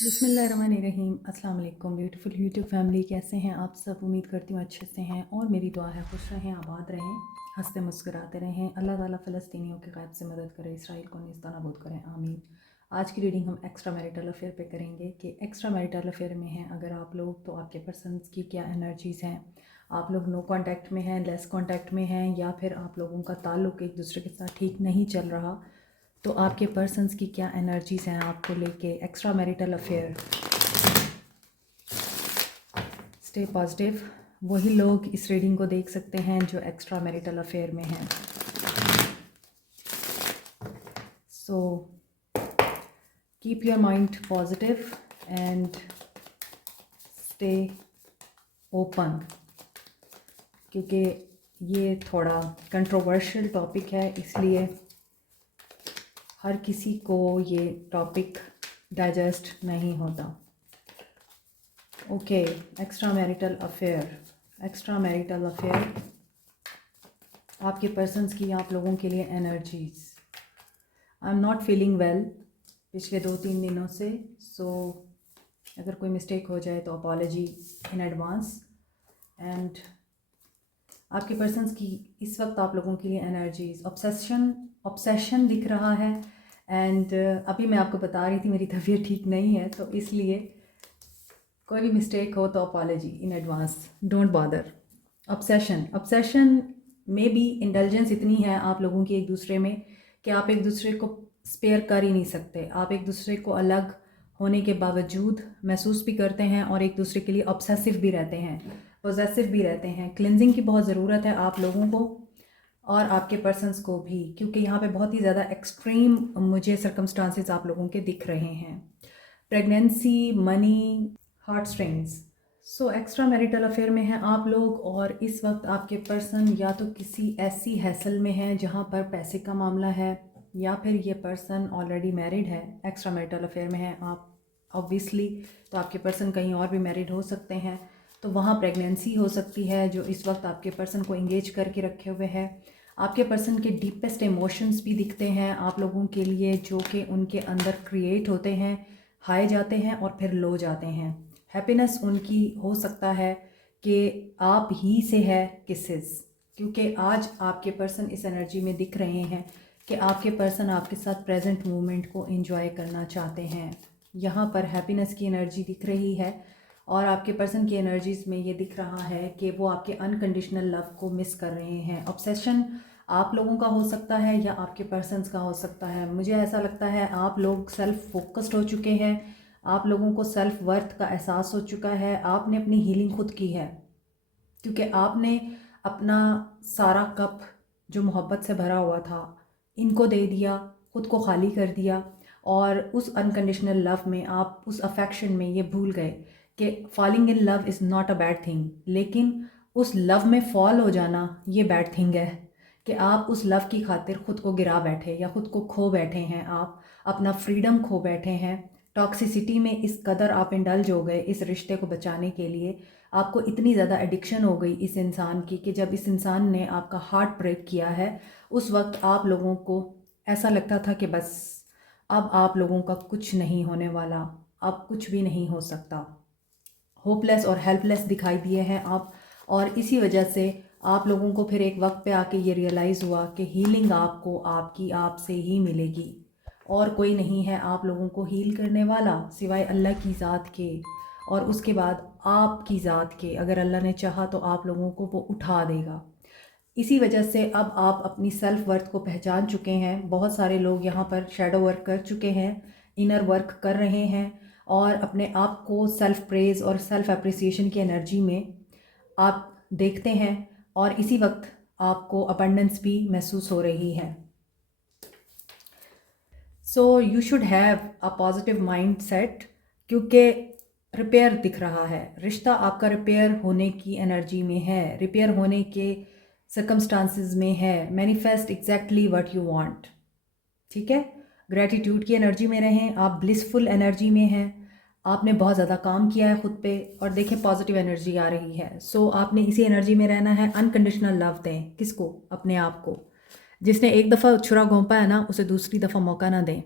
बिस्मिल्लाहिर्रहमानिर्रहीम। अस्सलाम वालेकुम ब्यूटीफुल यूट्यूब फैमिली, कैसे हैं आप सब? उम्मीद करती हूँ अच्छे से हैं और मेरी दुआ है खुश रहें, आबाद रहें, हंसते मुस्कुराते रहें। अल्लाह ताला फ़लस्तीनियों के ग़ैब से मदद करे, इसराइल को नेस्तनाबूद नाबूद करें, आमीन। आज की रीडिंग हम एक्स्ट्रा मैरिटल अफेयर पे करेंगे कि एक्स्ट्रा मैरिटल अफेयर में हैं अगर आप लोग, तो आपके पर्सन्स की क्या एनर्जीज़ हैं। आप लोग नो कांटेक्ट में हैं, लेस कांटेक्ट में हैं, या फिर आप लोगों का ताल्लुक़ एक दूसरे के साथ ठीक नहीं चल रहा, तो आपके पर्सन्स की क्या एनर्जीज़ हैं आपको लेके। Extra marital affair, stay positive. वही लोग इस रीडिंग को देख सकते हैं जो एक्स्ट्रा मैरिटल अफेयर में हैं। So keep your mind positive and stay open, क्योंकि ये थोड़ा कंट्रोवर्शियल टॉपिक है, इसलिए हर किसी को ये टॉपिक डाइजेस्ट नहीं होता। Okay, extra marital affair. Extra marital affair, आपके पर्सन्स की आप लोगों के लिए energies. I am not feeling well पिछले 2-3 दिनों से, सो अगर कोई मिस्टेक हो जाए तो अपॉलॉजी इन एडवांस। एंड आपके पर्सन्स की इस वक्त आप लोगों के लिए एनर्जीज, ऑब्सेशन दिख रहा है। एंड अभी मैं आपको बता रही थी मेरी तबीयत ठीक नहीं है, तो इसलिए कोई भी मिस्टेक हो तो apology in advance, don't bother. Obsession में भी इंटेलिजेंस इतनी है आप लोगों की एक दूसरे में कि आप एक दूसरे को स्पेयर कर ही नहीं सकते। आप एक दूसरे को अलग होने के बावजूद महसूस भी करते हैं और एक दूसरे के लिए ऑब्सेसिव भी रहते हैं, पोजेसिव भी रहते हैं। क्लिनजिंग की बहुत ज़रूरत है आप लोगों को और आपके पर्सन्स को भी, क्योंकि यहाँ पे बहुत ही ज़्यादा एक्सट्रीम मुझे सर्कमस्टांसेस आप लोगों के दिख रहे हैं। Pregnancy, money, heart strains. So extra marital affair में हैं आप लोग और इस वक्त आपके पर्सन या तो किसी ऐसी हैसल में है जहाँ पर पैसे का मामला है, या फिर ये पर्सन ऑलरेडी मैरिड है। एक्स्ट्रा मैरिटल अफेयर में है आप ऑब्वियसली, तो आपके पर्सन कहीं और भी मैरिड हो सकते हैं, तो वहाँ प्रेगनेंसी हो सकती है जो इस वक्त आपके पर्सन को इंगेज करके रखे हुए है। आपके पर्सन के डीपेस्ट इमोशंस भी दिखते हैं आप लोगों के लिए, जो कि उनके अंदर क्रिएट होते हैं, हाई जाते हैं और फिर लो जाते हैं। हैप्पीनेस उनकी हो सकता है कि आप ही से है किसेस, क्योंकि आज आपके पर्सन इस एनर्जी में दिख रहे हैं कि आपके पर्सन आपके साथ प्रेजेंट मोमेंट को एंजॉय करना चाहते हैं। यहाँ पर हैप्पीनेस की एनर्जी दिख रही है और आपके पर्सन की एनर्जीज़ में ये दिख रहा है कि वो आपके अनकंडीशनल लव को मिस कर रहे हैं। ऑब्सेशन आप लोगों का हो सकता है या आपके पर्सन्स का हो सकता है। मुझे ऐसा लगता है आप लोग सेल्फ फोकस्ड हो चुके हैं, आप लोगों को सेल्फ वर्थ का एहसास हो चुका है, आपने अपनी हीलिंग खुद की है, क्योंकि आपने अपना सारा कप जो मोहब्बत से भरा हुआ था इनको दे दिया, खुद को खाली कर दिया, और उस अनकंडीशनल लव में आप उस अफेक्शन में ये भूल गए कि falling in love is not a bad thing, लेकिन उस लव में फॉल हो जाना ये बैड थिंग है कि आप उस लव की खातिर खुद को गिरा बैठे या खुद को खो बैठे हैं, आप अपना फ्रीडम खो बैठे हैं। टॉक्सिसिटी में इस कदर आप इंडल्ज हो गए इस रिश्ते को बचाने के लिए, आपको इतनी ज़्यादा एडिक्शन हो गई इस इंसान की कि जब इस इंसान ने आपका हार्ट ब्रेक किया है उस वक्त आप लोगों को ऐसा लगता था कि बस अब आप लोगों का कुछ नहीं होने वाला, अब कुछ भी नहीं हो सकता। होपलेस और हेल्पलेस दिखाई दिए हैं आप, और इसी वजह से आप लोगों को फिर एक वक्त पे आके ये रियलाइज़ हुआ कि हीलिंग आपको आपकी आप से ही मिलेगी और कोई नहीं है आप लोगों को हील करने वाला सिवाय अल्लाह की ज़ात के, और उसके बाद आपकी ज़ात के। अगर अल्लाह ने चाहा तो आप लोगों को वो उठा देगा। इसी वजह से अब आप अपनी सेल्फ वर्थ को पहचान चुके हैं। बहुत सारे लोग यहाँ पर शैडो वर्क कर चुके हैं, इनर वर्क कर रहे हैं और अपने आप को सेल्फ प्रेज़ और सेल्फ अप्रिसिएशन की एनर्जी में आप देखते हैं, और इसी वक्त आपको अबंडेंस भी महसूस हो रही है। So you should have a positive mind set, क्योंकि रिपेयर दिख रहा है, रिश्ता आपका रिपेयर होने की एनर्जी में है, रिपेयर होने के सर्कमस्टांसेस में है। Manifest exactly what you want, ठीक है। ग्रैटिट्यूड की एनर्जी में रहें, आप ब्लिसफुल एनर्जी में हैं, आपने बहुत ज़्यादा काम किया है खुद पे और देखें पॉजिटिव एनर्जी आ रही है। सो आपने इसी एनर्जी में रहना है। अनकंडीशनल लव दें, किसको? अपने आप को। जिसने एक दफ़ा छुरा घोंपा है ना, उसे दूसरी दफ़ा मौका ना दें।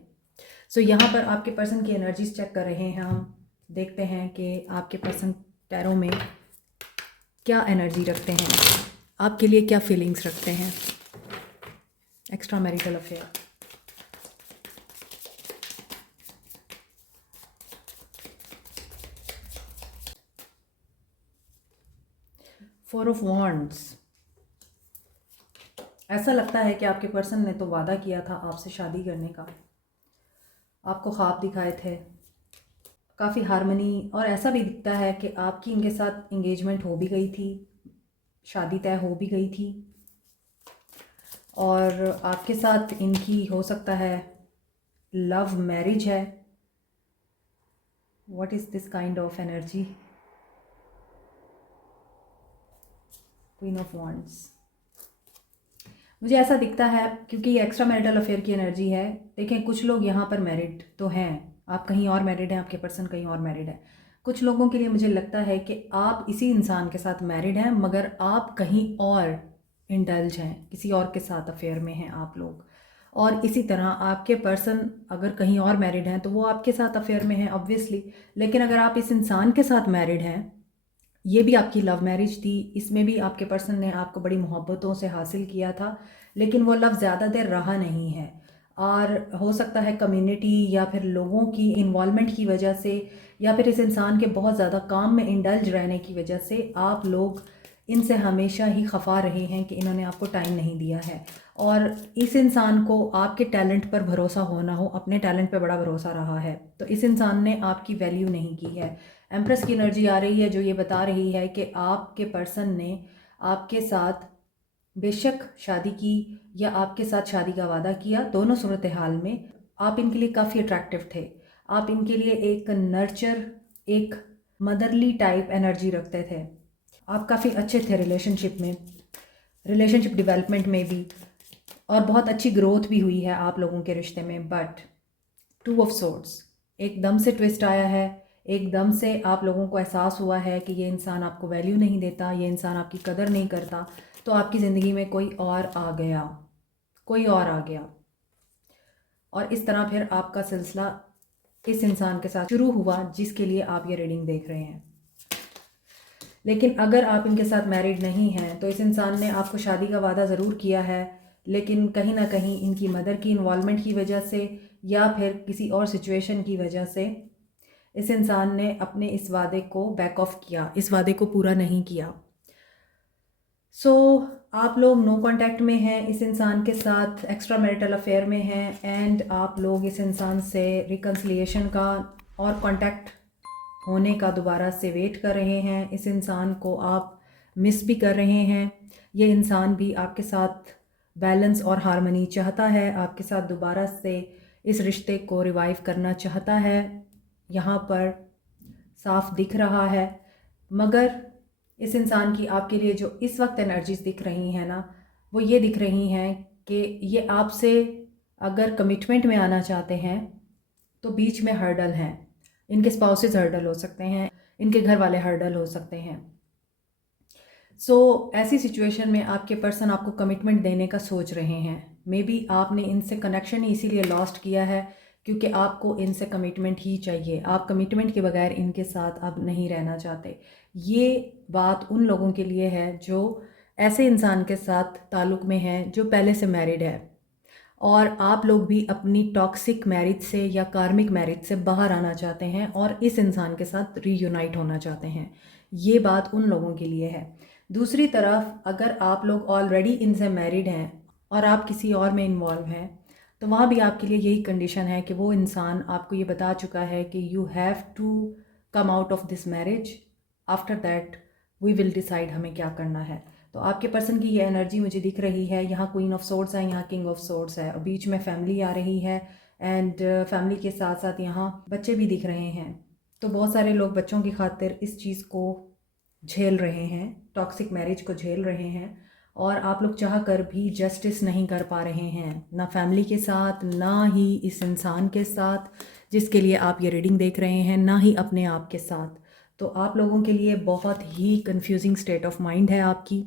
सो यहाँ पर आपके पर्सन की एनर्जीज चेक कर रहे हैं हम। देखते हैं कि आपके पर्सन टैरो में क्या एनर्जी रखते हैं, आपके लिए क्या फीलिंग्स रखते हैं। Extra marital affair, four of wands. ऐसा लगता है कि आपके पर्सन ने तो वादा किया था आपसे शादी करने का, आपको ख्वाब दिखाए थे, काफ़ी हारमनी, और ऐसा भी दिखता है कि आपकी इनके साथ इंगेजमेंट हो भी गई थी, शादी तय हो भी गई थी, और आपके साथ इनकी हो सकता है लव मैरिज है। What is this kind of energy? Queen of wands. मुझे ऐसा दिखता है क्योंकि ये एक्स्ट्रा मैरिटल अफेयर की एनर्जी है। देखें, कुछ लोग यहाँ पर मैरिड तो हैं, आप कहीं और मैरिड हैं, आपके पर्सन कहीं और मैरिड है। कुछ लोगों के लिए मुझे लगता है कि आप इसी इंसान के साथ मैरिड हैं, मगर आप कहीं और इंडल्ज हैं, किसी और के साथ अफेयर में हैं आप लोग। और इसी तरह आपके पर्सन अगर कहीं और मैरिड हैं तो वो आपके साथ अफेयर में हैं ऑब्वियसली। लेकिन अगर आप इस इंसान के साथ मैरिड हैं, ये भी आपकी लव मैरिज थी, इसमें भी आपके पर्सन ने आपको बड़ी मोहब्बतों से हासिल किया था, लेकिन वो लव ज़्यादा देर रहा नहीं है। और हो सकता है कम्युनिटी या फिर लोगों की इन्वॉल्वमेंट की वजह से, या फिर इस इंसान के बहुत ज़्यादा काम में इंडल्ज रहने की वजह से आप लोग इनसे हमेशा ही खफा रहे हैं कि इन्होंने आपको टाइम नहीं दिया है। और इस इंसान को आपके टैलेंट पर भरोसा हो ना हो, अपने टैलेंट पर बड़ा भरोसा रहा है, तो इस इंसान ने आपकी वैल्यू नहीं की है। एम्प्रेस की एनर्जी आ रही है जो ये बता रही है कि आपके पर्सन ने आपके साथ बेशक शादी की या आपके साथ शादी का वादा किया, दोनों सूरत हाल में आप इनके लिए काफ़ी अट्रैक्टिव थे। आप इनके लिए एक नर्चर, एक मदरली टाइप एनर्जी रखते थे। आप काफ़ी अच्छे थे रिलेशनशिप में, रिलेशनशिप डेवलपमेंट में भी, और बहुत अच्छी ग्रोथ भी हुई है आप लोगों के रिश्ते में। बट टू ऑफ सोर्ड्स, एकदम से ट्विस्ट आया है, एकदम से आप लोगों को एहसास हुआ है कि ये इंसान आपको वैल्यू नहीं देता, ये इंसान आपकी कदर नहीं करता, तो आपकी ज़िंदगी में कोई और आ गया, कोई और आ गया। और इस तरह फिर आपका सिलसिला इस इंसान के साथ शुरू हुआ जिसके लिए आप ये रीडिंग देख रहे हैं। लेकिन अगर आप इनके साथ मैरिड नहीं हैं तो इस इंसान ने आपको शादी का वादा ज़रूर किया है, लेकिन कहीं ना कहीं इनकी मदर की इन्वॉल्वमेंट की वजह से या फिर किसी और सिचुएशन की वजह से इस इंसान ने अपने इस वादे को बैक ऑफ किया, इस वादे को पूरा नहीं किया। सो आप लोग नो कांटेक्ट में हैं इस इंसान के साथ, एक्स्ट्रा मैरिटल अफेयर में हैं, एंड आप लोग इस इंसान से रिकन्सिलिएशन का और कांटेक्ट होने का दोबारा से वेट कर रहे हैं। इस इंसान को आप मिस भी कर रहे हैं। ये इंसान भी आपके साथ बैलेंस और हार्मनी चाहता है, आपके साथ दोबारा से इस रिश्ते को रिवाइव करना चाहता है, यहाँ पर साफ दिख रहा है। मगर इस इंसान की आपके लिए जो इस वक्त एनर्जीज दिख रही हैं ना, वो ये दिख रही हैं कि ये आपसे अगर कमिटमेंट में आना चाहते हैं तो बीच में हर्डल हैं। इनके स्पाउसेस हर्डल हो सकते हैं, इनके घर वाले हर्डल हो सकते हैं। सो ऐसी सिचुएशन में आपके पर्सन आपको कमिटमेंट देने का सोच रहे हैं। मे बी आपने इनसे कनेक्शन ही इसीलिए लॉस्ट किया है क्योंकि आपको इनसे कमिटमेंट ही चाहिए। आप कमिटमेंट के बगैर इनके साथ अब नहीं रहना चाहते। ये बात उन लोगों के लिए है जो ऐसे इंसान के साथ ताल्लुक़ में हैं जो पहले से मैरिड है, और आप लोग भी अपनी टॉक्सिक मैरिज से या कार्मिक मैरिज से बाहर आना चाहते हैं और इस इंसान के साथ रीयूनाइट होना चाहते हैं। ये बात उन लोगों के लिए है। दूसरी तरफ अगर आप लोग ऑलरेडी इनसे मैरिड हैं और आप किसी और में इन्वॉल्व हैं, तो वहाँ भी आपके लिए यही कंडीशन है कि वो इंसान आपको ये बता चुका है कि you have to come out of this marriage, after that we will decide हमें क्या करना है। तो आपके पर्सन की ये एनर्जी मुझे दिख रही है। यहाँ क्वीन ऑफ सोर्ड्स है, यहाँ किंग ऑफ सोर्ड्स है, और बीच में फैमिली आ रही है, एंड फैमिली के साथ साथ यहाँ बच्चे भी दिख रहे हैं। तो बहुत सारे लोग बच्चों की खातिर इस चीज़ को झेल रहे हैं, टॉक्सिक मैरिज को झेल रहे हैं, और आप लोग चाह कर भी जस्टिस नहीं कर पा रहे हैं, ना फैमिली के साथ, ना ही इस इंसान के साथ जिसके लिए आप ये रीडिंग देख रहे हैं, ना ही अपने आप के साथ। तो आप लोगों के लिए बहुत ही कंफ्यूजिंग स्टेट ऑफ माइंड है आपकी।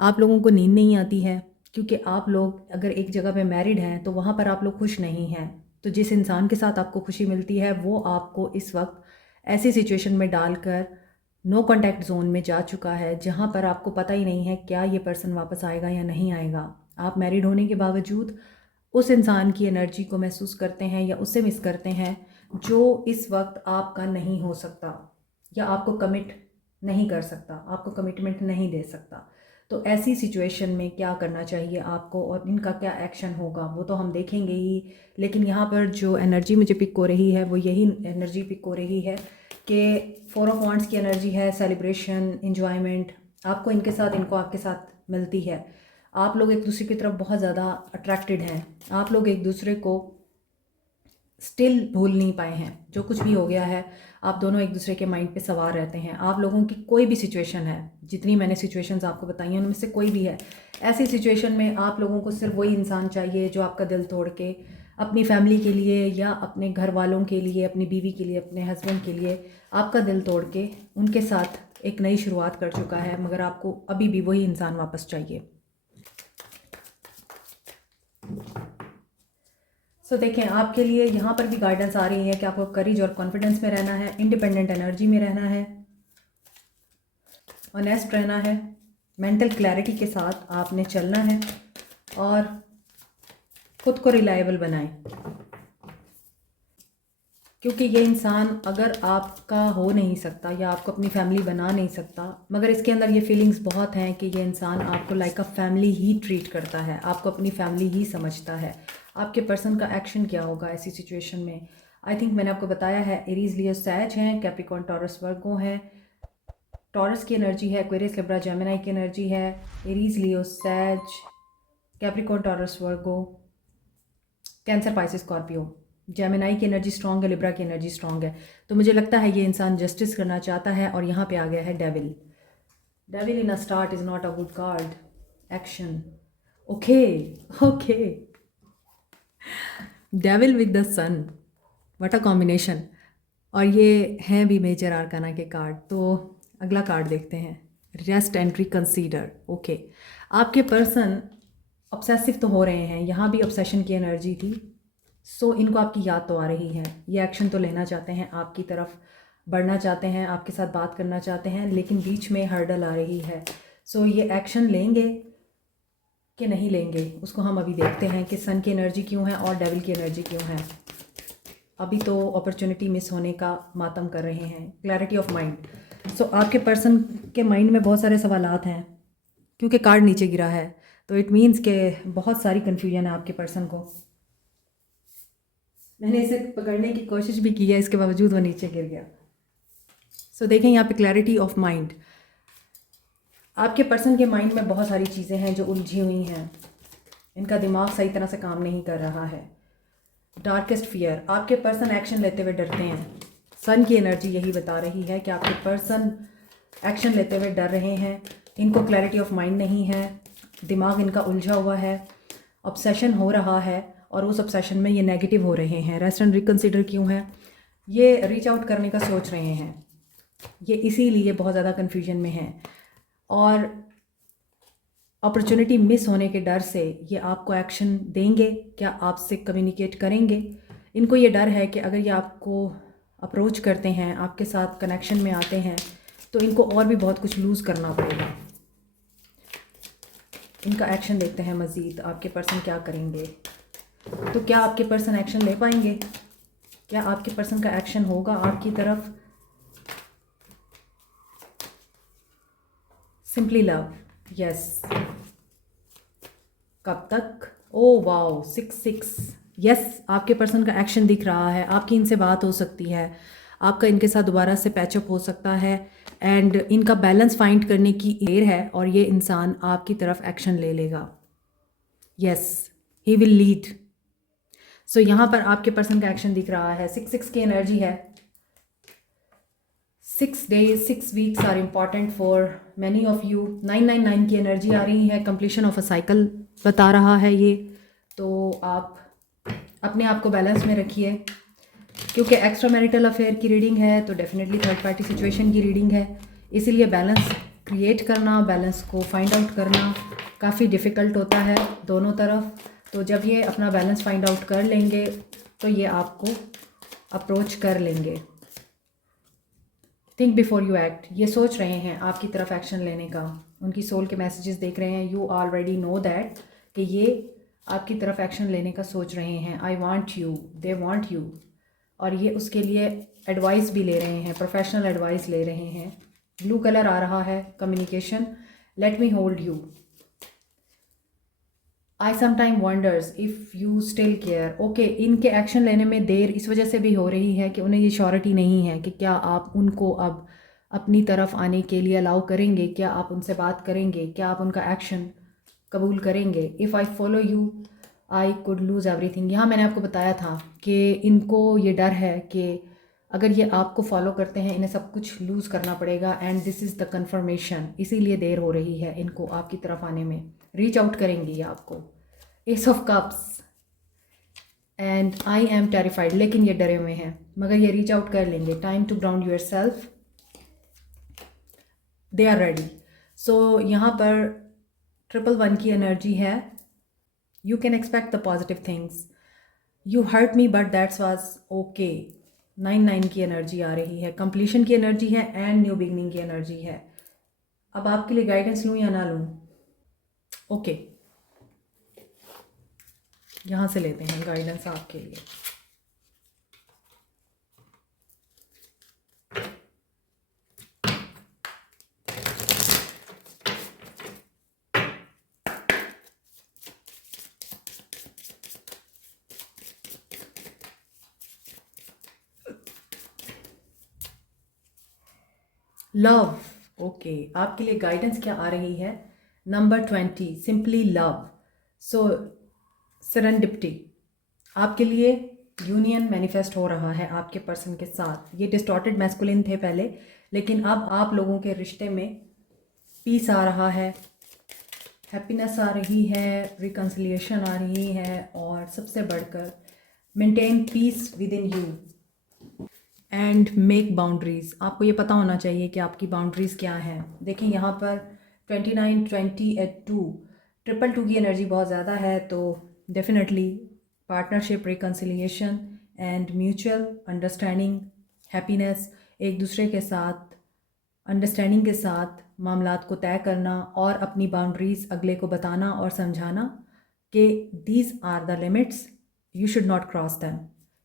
आप लोगों को नींद नहीं आती है क्योंकि आप लोग अगर एक जगह पे मैरिड हैं तो वहाँ पर आप लोग खुश नहीं हैं। तो जिस इंसान के साथ आपको खुशी मिलती है वो आपको इस वक्त ऐसी सिचुएशन में डालकर नो कॉन्टैक्ट जोन में जा चुका है जहाँ पर आपको पता ही नहीं है क्या ये पर्सन वापस आएगा या नहीं आएगा। आप मैरिड होने के बावजूद उस इंसान की एनर्जी को महसूस करते हैं या उससे मिस करते हैं जो इस वक्त आपका नहीं हो सकता या आपको कमिट नहीं कर सकता, आपको कमिटमेंट नहीं दे सकता। तो ऐसी सिचुएशन में क्या करना चाहिए आपको और इनका क्या एक्शन होगा वो तो हम देखेंगे ही, लेकिन यहाँ पर जो एनर्जी मुझे पिक हो रही है वो यही एनर्जी पिक हो रही है कि 4 ऑफ वांड्स की एनर्जी है, सेलिब्रेशन, इन्जॉयमेंट आपको इनको आपके साथ मिलती है। आप लोग एक दूसरे की तरफ बहुत ज़्यादा अट्रैक्टेड हैं, आप लोग एक दूसरे को स्टिल भूल नहीं पाए हैं। जो कुछ भी हो गया है आप दोनों एक दूसरे के माइंड पे सवार रहते हैं। आप लोगों की कोई भी सिचुएशन है, जितनी मैंने सिचुएशंस आपको बताई हैं उनमें से कोई भी है, ऐसी सिचुएशन में आप लोगों को सिर्फ वही इंसान चाहिए जो आपका दिल तोड़ के अपनी फैमिली के लिए या अपने घर वालों के लिए, अपनी बीवी के लिए, अपने हस्बैंड के लिए आपका दिल तोड़ के उनके साथ एक नई शुरुआत कर चुका है, मगर आपको अभी भी वही इंसान वापस चाहिए। सो देखें आपके लिए यहाँ पर भी गाइडेंस आ रही है कि आपको करेज और कॉन्फिडेंस में रहना है, इंडिपेंडेंट एनर्जी में रहना है, ऑनेस्ट रहना है, मेंटल क्लैरिटी के साथ आपने चलना है और खुद को रिलायबल बनाएं। क्योंकि ये इंसान अगर आपका हो नहीं सकता या आपको अपनी फैमिली बना नहीं सकता, मगर इसके अंदर ये फीलिंग्स बहुत हैं कि ये इंसान आपको like a family he treat करता है, आपको अपनी फैमिली ही समझता है। आपके पर्सन का एक्शन क्या होगा ऐसी सिचुएशन में? आई थिंक मैंने आपको बताया है, एरीज लियो सैज हैं, कैप्रिकॉर्न टॉरस वर्गो हैं, टॉरस की एनर्जी है, एक्वेरियस लिब्रा जेमिनी की एनर्जी है, Aries Leo sag, Capricorn Taurus Virgo, cancer Pisces Scorpio. Gemini की एनर्जी स्ट्रॉन्ग है, लिब्रा की एनर्जी स्ट्रॉन्ग है। तो मुझे लगता है ये इंसान जस्टिस करना चाहता है और यहाँ पे आ गया है devil. Devil in a start is not a good card. Action okay okay, devil with the sun, what a combination. और ये हैं भी मेजर आर्काना के कार्ड। तो अगला कार्ड देखते हैं, रेस्ट एंड रिकंसीडर। ओके, आपके पर्सन ऑब्सेसिव तो हो रहे हैं, यहाँ भी ऑब्सेशन की एनर्जी थी। सो इनको आपकी याद तो आ रही है, ये एक्शन तो लेना चाहते हैं, आपकी तरफ बढ़ना चाहते हैं, आपके साथ बात करना चाहते हैं, लेकिन बीच में हर्डल आ रही है। सो ये एक्शन लेंगे कि नहीं लेंगे उसको हम अभी देखते हैं कि सन की एनर्जी क्यों है और डेविल की एनर्जी क्यों है। अभी तो अपॉर्चुनिटी मिस होने का मातम कर रहे हैं। Clarity of mind. सो आपके पर्सन के माइंड में बहुत सारे सवालात हैं क्योंकि कार्ड नीचे गिरा है, तो इट मीन्स के बहुत सारी कन्फ्यूजन है आपके पर्सन को। मैंने इसे पकड़ने की कोशिश भी की है, इसके बावजूद वो नीचे गिर गया। सो देखें यहाँ पे क्लैरिटी ऑफ माइंड। आपके पर्सन के माइंड में बहुत सारी चीज़ें हैं जो उलझी हुई हैं, इनका दिमाग सही तरह से काम नहीं कर रहा है। डार्केस्ट फियर, आपके पर्सन एक्शन लेते हुए डरते हैं। सन की एनर्जी यही बता रही है कि आपके पर्सन एक्शन लेते हुए डर रहे हैं, इनको क्लैरिटी ऑफ माइंड नहीं है, दिमाग इनका उलझा हुआ है, ऑब्सेशन हो रहा है और उस ऑब्सेशन में ये नेगेटिव हो रहे हैं। रेस्ट एंड रिकंसिडर क्यों है? ये रीच आउट करने का सोच रहे हैं, ये इसीलिए बहुत ज़्यादा कन्फ्यूजन में हैं और अपॉर्चुनिटी मिस होने के डर से ये आपको एक्शन देंगे, क्या आपसे कम्युनिकेट करेंगे। इनको ये डर है कि अगर ये आपको अप्रोच करते हैं, आपके साथ कनेक्शन में आते हैं, तो इनको और भी बहुत कुछ लूज़ करना पड़ेगा। इनका एक्शन देखते हैं मज़ीद, आपके पर्सन क्या करेंगे। तो क्या आपके पर्सन एक्शन ले पाएंगे? क्या आपके पर्सन का एक्शन होगा आपकी तरफ? Simply love, yes. कब तक? Oh wow, 6-6, yes. आपके पर्सन का एक्शन दिख रहा है, आपकी इनसे बात हो सकती है, आपका इनके साथ दोबारा से पैचअप हो सकता है एंड इनका बैलेंस फाइंड करने की देर है और ये इंसान आपकी तरफ एक्शन ले लेगा। Yes, he will lead. So यहाँ पर आपके पर्सन का एक्शन दिख रहा है। 6-6 की एनर्जी है। 6 days 6 weeks are important for many of you. 999 की एनर्जी आ रही है, कंप्लीशन ऑफ अ साइकिल बता रहा है ये। तो आप अपने आप को बैलेंस में रखिए, क्योंकि एक्स्ट्रा मैरिटल अफेयर की रीडिंग है तो डेफिनेटली थर्ड पार्टी सिचुएशन की रीडिंग है, इसीलिए बैलेंस क्रिएट करना, बैलेंस को फाइंड आउट करना काफ़ी डिफ़िकल्ट होता है दोनों तरफ। तो जब ये अपना बैलेंस फाइंड आउट कर लेंगे तो ये आपको अप्रोच कर लेंगे। थिंक बिफोर यू एक्ट, ये सोच रहे हैं आपकी तरफ एक्शन लेने का, उनकी सोल के मैसेजेस देख रहे हैं। यू ऑलरेडी नो दैट कि ये आपकी तरफ एक्शन लेने का सोच रहे हैं। I want you, they want you, और ये उसके लिए एडवाइस भी ले रहे हैं, प्रोफेशनल एडवाइस ले रहे हैं। ब्लू कलर आ रहा है, communication. Let me hold you, I sometime wonders if you still care. Okay, इनके एक्शन लेने में देर इस वजह से भी हो रही है कि उन्हें ये श्योरिटी नहीं है कि क्या आप उनको अब अपनी तरफ आने के लिए अलाउ करेंगे, क्या आप उनसे बात करेंगे, क्या आप उनका एक्शन कबूल करेंगे। If I follow you I could lose everything. यहाँ मैंने आपको बताया था कि इनको ये डर है कि अगर ये आपको फॉलो करते हैं इन्हें सब कुछ लूज़ करना पड़ेगा, and this is the confirmation. इसीलिए देर हो रही है इनको आपकी तरफ आने में। रीच आउट करेंगी ये आपको। S of cups and I am terrified, लेकिन ये डरे हुए हैं, मगर ये रीच आउट कर लेंगे। Time to ground yourself, they are ready. So यहाँ पर 111 की एनर्जी है। You can expect the positive things. You hurt me but that's was okay. 99 की एनर्जी आ रही है, कंप्लीशन की एनर्जी है एंड न्यू बिगनिंग की एनर्जी है। अब आपके लिए गाइडेंस लूँ या ना लूँ? ओके, यहाँ से लेते हैं गाइडेंस आपके लिए। लव, ओके, आपके लिए गाइडेंस क्या आ रही है? Number 20, simply love. So serendipity, आपके लिए यूनियन मैनिफेस्ट हो रहा है आपके पर्सन के साथ। ये डिस्टॉर्टेड मैस्कुलिन थे पहले, लेकिन अब आप लोगों के रिश्ते में पीस आ रहा है, हैप्पीनेस आ रही है, रिकन्सिलिएशन आ रही है, और सबसे बढ़कर maintain peace with in you and make boundaries. आपको ये पता होना चाहिए कि आपकी बाउंड्रीज़ क्या हैं। देखिए यहाँ पर 29, 20 एट 2, 222 की एनर्जी बहुत ज़्यादा है, तो definitely partnership, reconciliation and mutual understanding, happiness, एक दूसरे के साथ अंडरस्टैंडिंग के साथ मामलात को तय करना और अपनी बाउंड्रीज़ अगले को बताना और समझाना कि these are the limits, you should not cross them.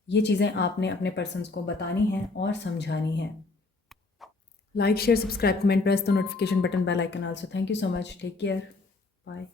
ये चीज़ें आपने अपने पर्सन्स को बतानी हैं और समझानी हैं। Like, share, subscribe, comment, press the notification button, bell icon also. Thank you so much, take care, bye.